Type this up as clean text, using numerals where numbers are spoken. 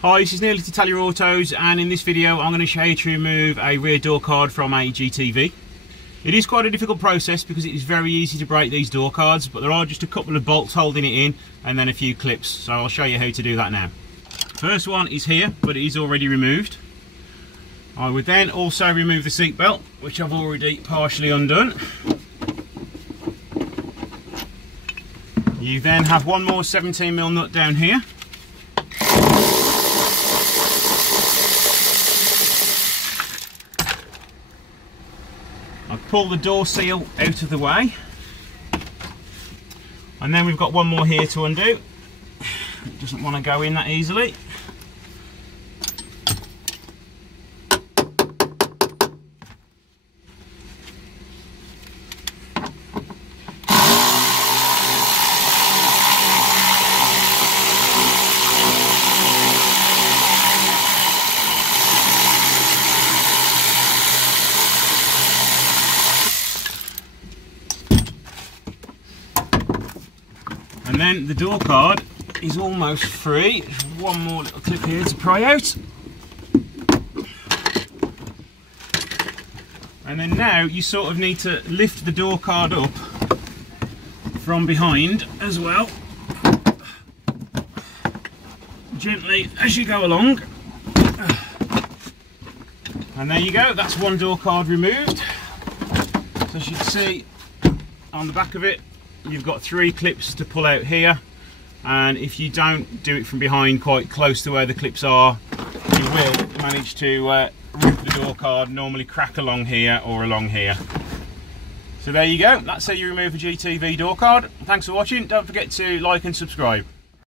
Hi, this is Neil at Italia Autos, and in this video I'm going to show you to remove a rear door card from a GTV. It is quite a difficult process because it is very easy to break these door cards, but there are just a couple of bolts holding it in and then a few clips, so I'll show you how to do that now. First one is here, but it is already removed. I would then also remove the seat belt, which I've already partially undone. You then have one more 17mm nut down here. I pull the door seal out of the way, and then we've got one more here to undo. It doesn't want to go in that easily. And then the door card is almost free. There's one more little clip here to pry out. And then now you sort of need to lift the door card up from behind as well, gently as you go along. And there you go, that's one door card removed. So as you can see on the back of it, you've got 3 clips to pull out here, and if you don't do it from behind quite close to where the clips are, you will manage to rip the door card, normally crack along here or along here. So there you go, that's how you remove a GTV door card. Thanks for watching, don't forget to like and subscribe.